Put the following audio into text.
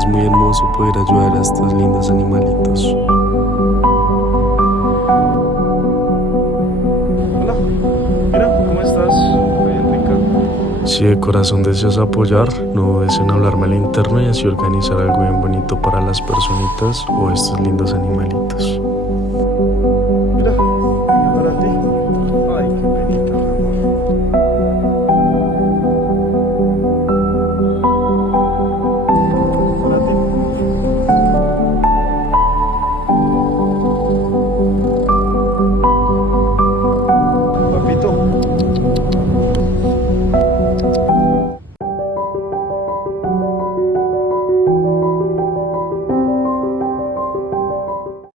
Es muy hermoso poder ayudar a estos lindos animalitos. Hola, mira, ¿cómo estás? Soy Enrica. Si de corazón deseas apoyar, no dudes en hablarme al interno y así organizar algo bien bonito para las personitas o estos lindos animalitos.